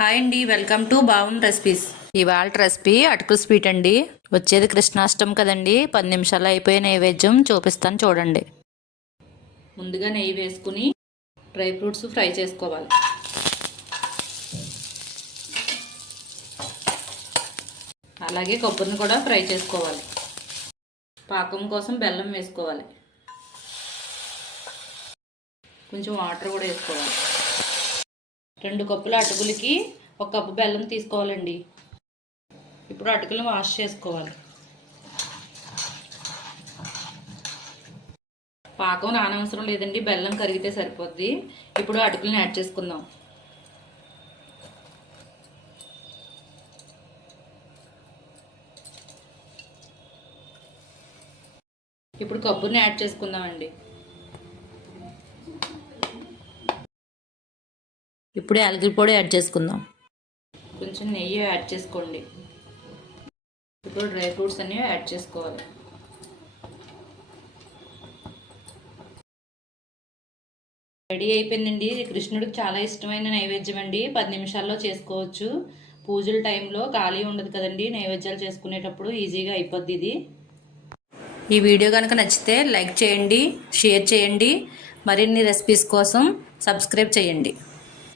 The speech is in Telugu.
హాయ్ అండి, వెల్కమ్ టు బావం రెసిపీస్. ఇవాళ రెసిపీ అటుకుల స్వీట్ అండి. వచ్చేది కృష్ణాష్టమి కదండి, 10 నిమిషాలు అయిపోయే నైవేద్యం చూపిస్తాను చూడండి. ముందుగా నెయ్యి వేసుకుని డ్రై ఫ్రూట్స్ ఫ్రై చేసుకోవాలి. అలాగే కొబ్బరిని కూడా ఫ్రై చేసుకోవాలి. పాకం కోసం బెల్లం వేసుకోవాలి. కొంచెం వాటర్ కూడా వేసుకోవాలి. 2 కప్పుల అటుకులకి 1 కప్పు బెల్లం తీసుకోవాలండి. ఇప్పుడు అటుకులను వాష్ చేసుకోవాలి. పాకం నానవసరం లేదండి, బెల్లం కరిగితే సరిపోద్ది. ఇప్పుడు అటుకులను యాడ్ చేసుకుందాం. ఇప్పుడు కొబ్బరిని యాడ్ చేసుకుందామండి. ఇప్పుడు యాలకుల పొడి యాడ్ చేసుకుందాం. కొంచెం నెయ్యి యాడ్ చేసుకోండి. ఇప్పుడు డ్రై ఫ్రూట్స్ అన్నీ యాడ్ చేసుకోవాలి. రెడీ అయిపోయిందండి. కృష్ణుడికి చాలా ఇష్టమైన నైవేద్యం అండి. 10 నిమిషాల్లో చేసుకోవచ్చు. పూజల టైంలో ఖాళీ ఉండదు కదండి, నైవేద్యాలు చేసుకునేటప్పుడు ఈజీగా అయిపోద్ది ఇది. ఈ వీడియో కనుక నచ్చితే లైక్ చేయండి, షేర్ చేయండి. మరిన్ని రెసిపీస్ కోసం సబ్స్క్రైబ్ చేయండి.